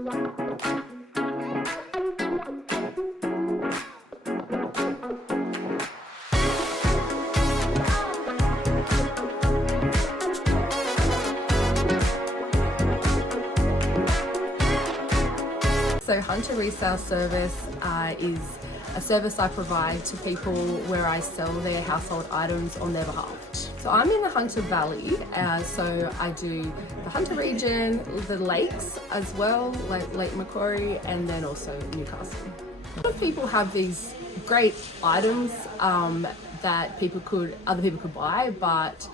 So Hunter Resale Service is a service I provide to people where I sell their household items on their behalf. So I'm in the Hunter Valley, so I do the Hunter region, the lakes as well, like Lake Macquarie, and then also Newcastle. A lot of people have these great items that other people could buy, but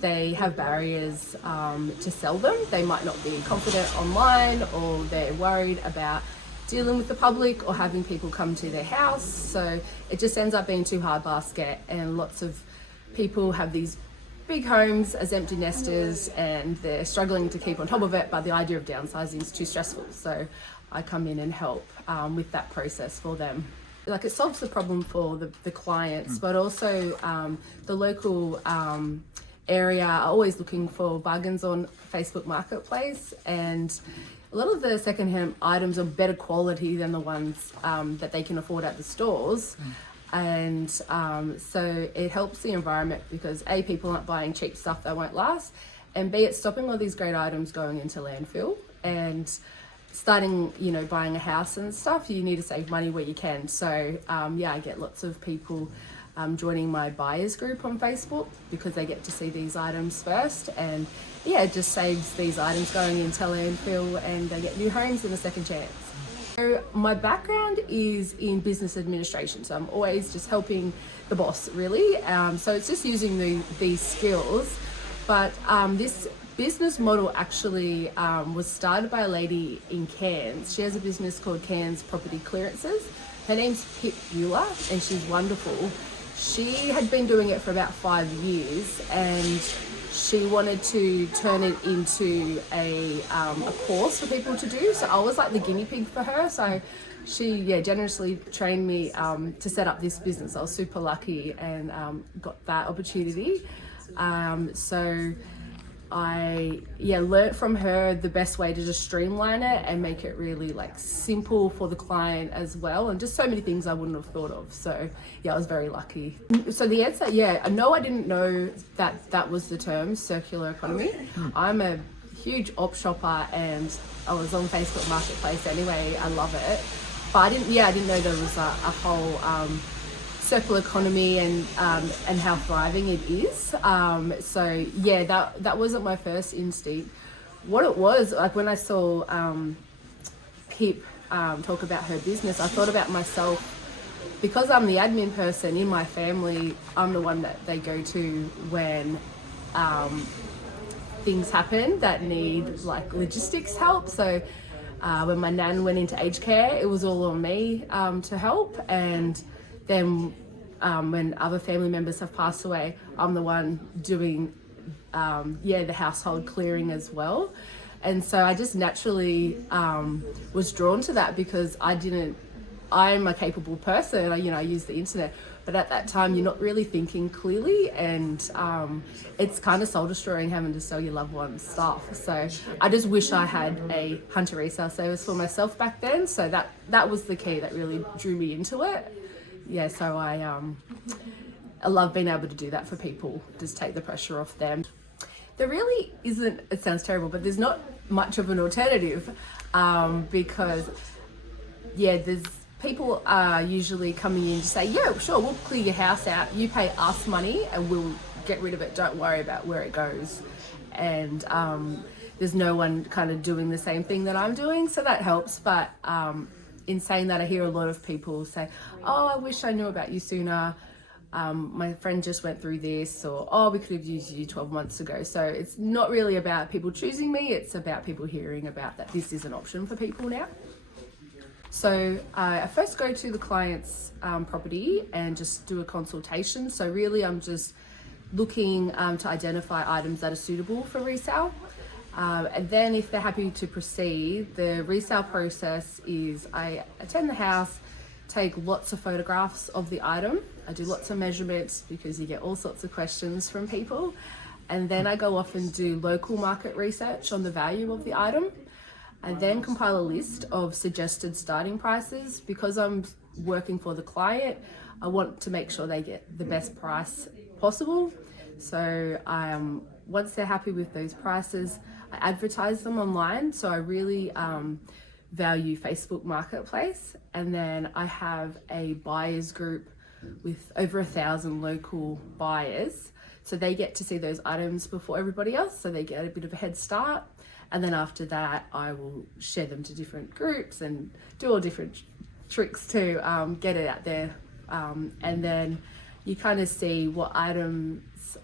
they have barriers to sell them. They might not be confident online, or they're worried about dealing with the public or having people come to their house. So it just ends up being too hard basket, and lots of people have these big homes as empty nesters and they're struggling to keep on top of it, but the idea of downsizing is too stressful. So I come in and help with that process for them. Like, it solves the problem for the clients, but also the local area are always looking for bargains on Facebook Marketplace, and a lot of the secondhand items are better quality than the ones that they can afford at the stores. And so it helps the environment because A, people aren't buying cheap stuff that won't last, and B, it's stopping all these great items going into landfill. And starting, buying a house and stuff, you need to save money where you can. So I get lots of people joining my buyers group on Facebook because they get to see these items first, and it just saves these items going into landfill, and they get new homes and a second chance. So my background is in business administration, so I'm always just helping the boss, really. So it's just using these skills, but this business model actually was started by a lady in Cairns. She has a business called Cairns Property Clearances. Her name's Pip Bueller, and she's wonderful. She had been doing it for about 5 years, and she wanted to turn it into a course for people to do. So I was like the guinea pig for her. So she generously trained me to set up this business. I was super lucky and got that opportunity. So I learned from her the best way to just streamline it and make it really simple for the client as well, and just so many things I wouldn't have thought of. So I was very lucky. So the answer, no, I didn't know that was the term, circular economy. I'm a huge op shopper, and I was on Facebook Marketplace anyway. I love it, but I didn't know there was a whole circular economy and how thriving it is. That wasn't my first instinct. What it was, when I saw Pip talk about her business, I thought about myself. Because I'm the admin person in my family, I'm the one that they go to when things happen that need logistics help. So when my nan went into aged care, it was all on me to help. And then when other family members have passed away, I'm the one doing the household clearing as well. And so I just naturally was drawn to that because I'm a capable person. I use the internet, but at that time you're not really thinking clearly, and it's kind of soul destroying having to sell your loved ones stuff. So I just wish I had a Hunter Resale service for myself back then. So that was the key that really drew me into it. So I love being able to do that for people, just take the pressure off them. There really isn't, it sounds terrible, but there's not much of an alternative because there's people are usually coming in to say, sure, we'll clear your house out, you pay us money and we'll get rid of it, don't worry about where it goes. And there's no one kind of doing the same thing that I'm doing, so that helps. But in saying that, I hear a lot of people say, oh, I wish I knew about you sooner. My friend just went through this, or, oh, we could have used you 12 months ago. So it's not really about people choosing me, it's about people hearing about that this is an option for people now. So I first go to the client's property and just do a consultation. So really I'm just looking to identify items that are suitable for resale. And then if they're happy to proceed, the resale process is I attend the house, take lots of photographs of the item. I do lots of measurements because you get all sorts of questions from people. And then I go off and do local market research on the value of the item. I then compile a list of suggested starting prices. Because I'm working for the client, I want to make sure they get the best price possible. So once they're happy with those prices, I advertise them online. So I really value Facebook Marketplace. And then I have a buyers group with over 1,000 local buyers. So they get to see those items before everybody else. So they get a bit of a head start. And then after that, I will share them to different groups and do all different tricks to get it out there. And then you kind of see what items,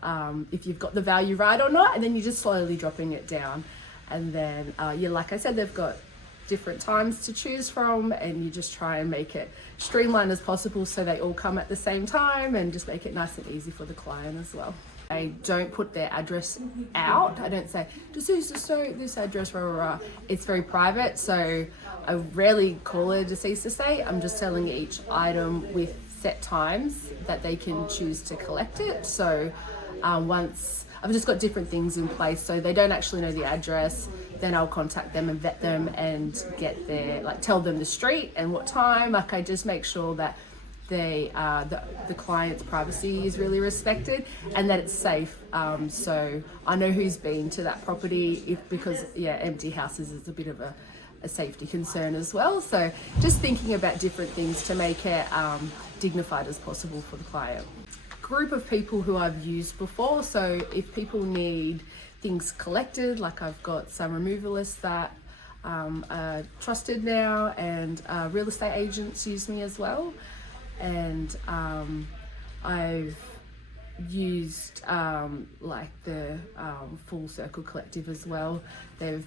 if you've got the value right or not, and then you're just slowly dropping it down. And then, like I said, they've got different times to choose from, and you just try and make it streamlined as possible so they all come at the same time, and just make it nice and easy for the client as well. I don't put their address out. I don't say, just use this address, rah, rah, rah. It's very private, so I rarely call it a deceased estate. I'm just selling each item with set times that they can choose to collect it. So once I've just got different things in place, so they don't actually know the address, then I'll contact them and vet them and get their, tell them the street and what time. I just make sure that the client's privacy is really respected and that it's safe. So I know who's been to that property, because empty houses is a bit of a safety concern as well. So just thinking about different things to make it dignified as possible for the client. Group of people who I've used before. So if people need things collected, like I've got some removalists that are trusted now, and real estate agents use me as well. And I've used the Full Circle Collective as well. They've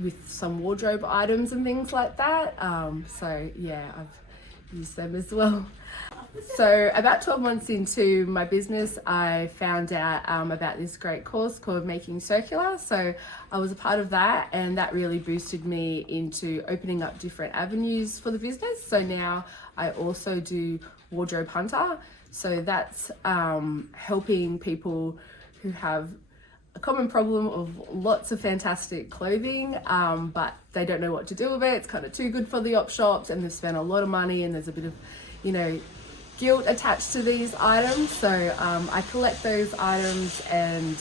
with some wardrobe items and things like that. So yeah, I've used them as well. So about 12 months into my business, I found out about this great course called Making Circular. So I was a part of that, and that really boosted me into opening up different avenues for the business. So now I also do Wardrobe Hunter. So that's helping people who have a common problem of lots of fantastic clothing, but they don't know what to do with it. It's kind of too good for the op shops, and they've spent a lot of money, and there's a bit of, guilt attached to these items. So I collect those items, and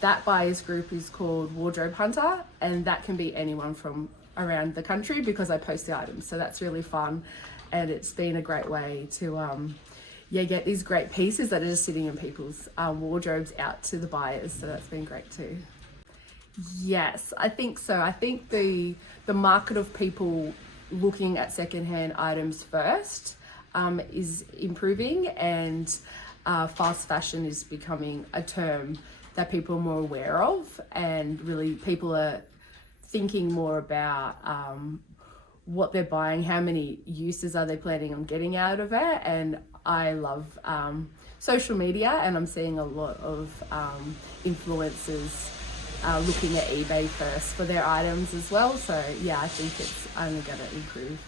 that buyers group is called Wardrobe Hunter, and that can be anyone from around the country because I post the items. So that's really fun, and it's been a great way to get these great pieces that are just sitting in people's wardrobes out to the buyers. So that's been great too. Yes, I think so. I think the market of people looking at secondhand items first is improving, and fast fashion is becoming a term that people are more aware of, and really people are thinking more about what they're buying, how many uses are they planning on getting out of it. And I love social media, and I'm seeing a lot of influencers looking at eBay first for their items as well. So yeah, I think it's only going to improve.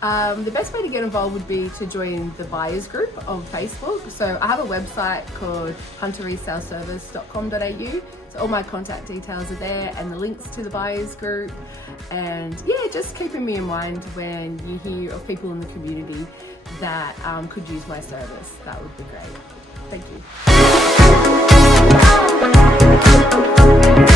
The best way to get involved would be to join the buyers group on Facebook. So I have a website called hunterresaleservice.com.au. So all my contact details are there, and the links to the buyers group. And yeah, just keeping me in mind when you hear of people in the community that could use my service. That would be great. Thank you.